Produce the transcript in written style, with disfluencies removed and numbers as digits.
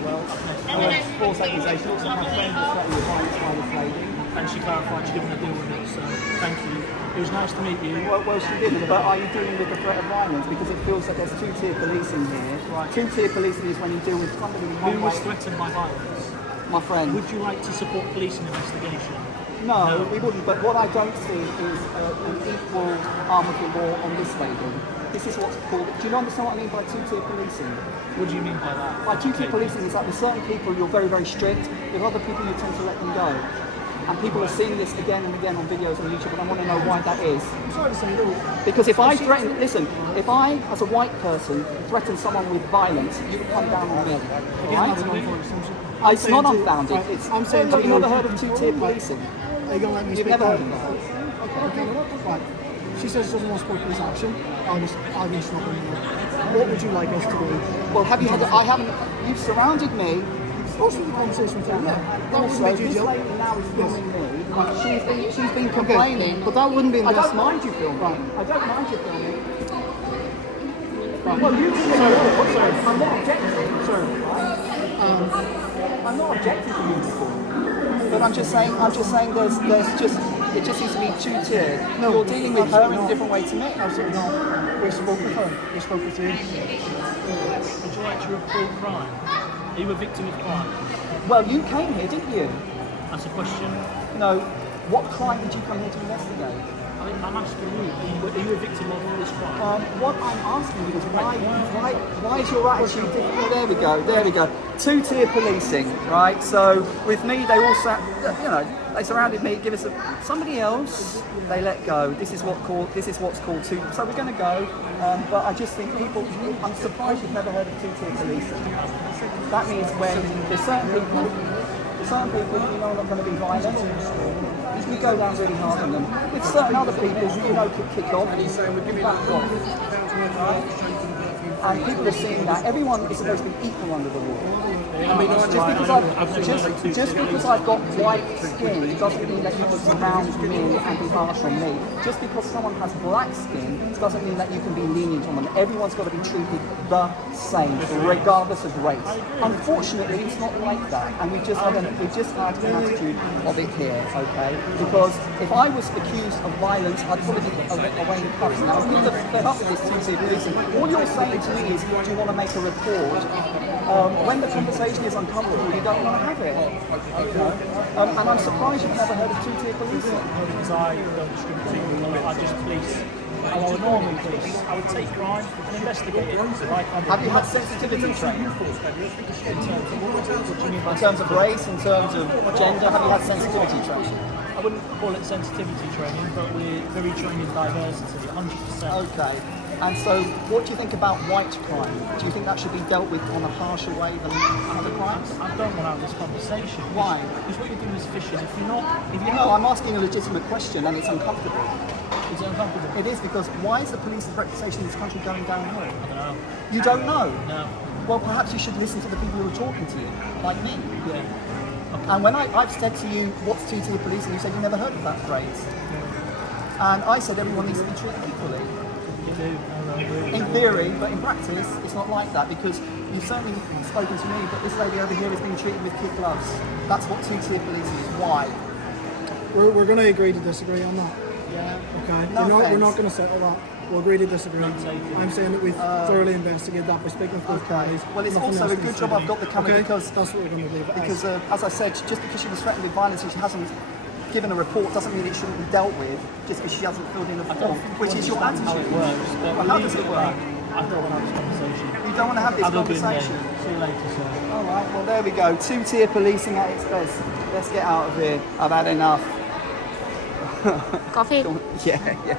very well. False accusations. My friend was threatened with violence by this lady. And she clarified she didn't want to deal with it, so thank you. It was nice to meet you. Well, she didn't, but are you dealing with the threat of violence? Because it feels that there's two-tier policing here. Right. Two-tier policing is when you deal with somebody Who was threatened by violence? My friend. Would you like to support police investigation? No, we wouldn't. But what I don't see is an equal arm of the law on this lady. This is what's called. Do you understand what I mean by two-tier policing? What do you mean by that? By two-tier policing is like with certain people you're very, very strict. With other people you tend to let them go. And people are seeing this again and again on videos on YouTube, and I want to know why that is. I'm sorry to say, no. Because if I threaten, listen, if I, as a white person, threaten someone with violence, you would come down on me. Again, that's an unfounded assumption. It's not unfounded. Right, It's, I'm saying have to you you- never heard of two-tier Right. policing? Are you going to let me You've speak? never now? heard of that? Okay, right. She says she doesn't want to support police action. I've been struggling with it. What would you like us to do? Well, have you had? I haven't. You've surrounded me. Most of the conversation with you, yeah. That was So made you this joke. lady now is filming me. She's been complaining. But that wouldn't be in I this. don't mind you filming. Right. I don't mind you filming. Right. Well, you can Sorry. I'm not objecting. Sorry. I'm not objecting to you before. But I'm just saying there's just it just seems to be two-tiered. No, You're dealing with her in absolutely a different way to me. Absolutely not. We spoke with her. We spoke with you. Would you like to report crime? Are you a victim of crime? Well, you came here, didn't you? That's a question. No. What crime did you come here to investigate? I'm asking you, are you a victim of this crime? What I'm asking you is why is your attitude different? Oh, there we go. Two-tier policing, right? So with me, they all they surrounded me. Give us somebody else. They let go. This is what's called two. So we're going to go. But I just think people. I'm surprised you've never heard of two-tier policing. That means when there's certain people you know are not going to be violent. You go down really hard on them. With certain other people who you know could kick off, back off. And people are seeing that. Everyone is supposed to be equal under the law. Just because I've got white skin doesn't mean that you can surround me and be harsh on me. Just because someone has black skin doesn't mean that you can be lenient on them. Everyone's got to be treated the same, regardless of race. Unfortunately, it's not like that, and we've just had an attitude of it here, okay? Because if I was accused of violence, I'd probably be away in cuffs now. I'm really fed up with this two-tier policing. All you're saying to me is, do you want to make a report? When the conversation is uncomfortable, you don't want to have it. Okay? And I'm surprised you've never heard of two-tier policing. Because I don't distribute people, I just police. I would normally police. I would take crime and investigate it. Have you had sensitivity training? In terms of race, in terms of gender, have you had sensitivity training? I wouldn't call it sensitivity training, but we're very trained in diversity, 100%. Okay. And so, what do you think about white crime? Do you think that should be dealt with on a harsher way than other crimes? I don't want to have this conversation. Why? Because what you're doing is fishing. If you're No, not, I'm asking a legitimate question and it's uncomfortable. it's uncomfortable. It is because why is the police's reputation in this country going downhill? I don't know. You don't know? No. Well, perhaps you should listen to the people who are talking to you, like me. Yeah. And when I've said to you, what's two-tier policing, you said you never heard of that phrase. And I said everyone needs to be treated equally. You do. In theory, but in practice, it's not like that because you've certainly spoken to me, but this lady over here is being treated with kid gloves. That's what two-tier policing is. Why? We're going to agree to disagree on that. Yeah. Okay? No we're offense. not going to settle that. We'll agree to disagree. I'm saying that we've thoroughly investigated that by speaking with both Okay. parties. Well, it's Nothing also else a to good say. job I've got the camera Okay? because That's what we're going to leave it Because, as. as I said, just because she was threatened with violence and she hasn't given a report doesn't mean it shouldn't be dealt with just because she hasn't filled in a form, which is your How it attitude. works. But Well, how does it work? I don't want to have this conversation. You don't want to have this Have a good day. conversation. See you later, sir. All right, well, there we go. Two-tier policing at its best. Let's get out of here. I've had enough. Coffee. Yeah.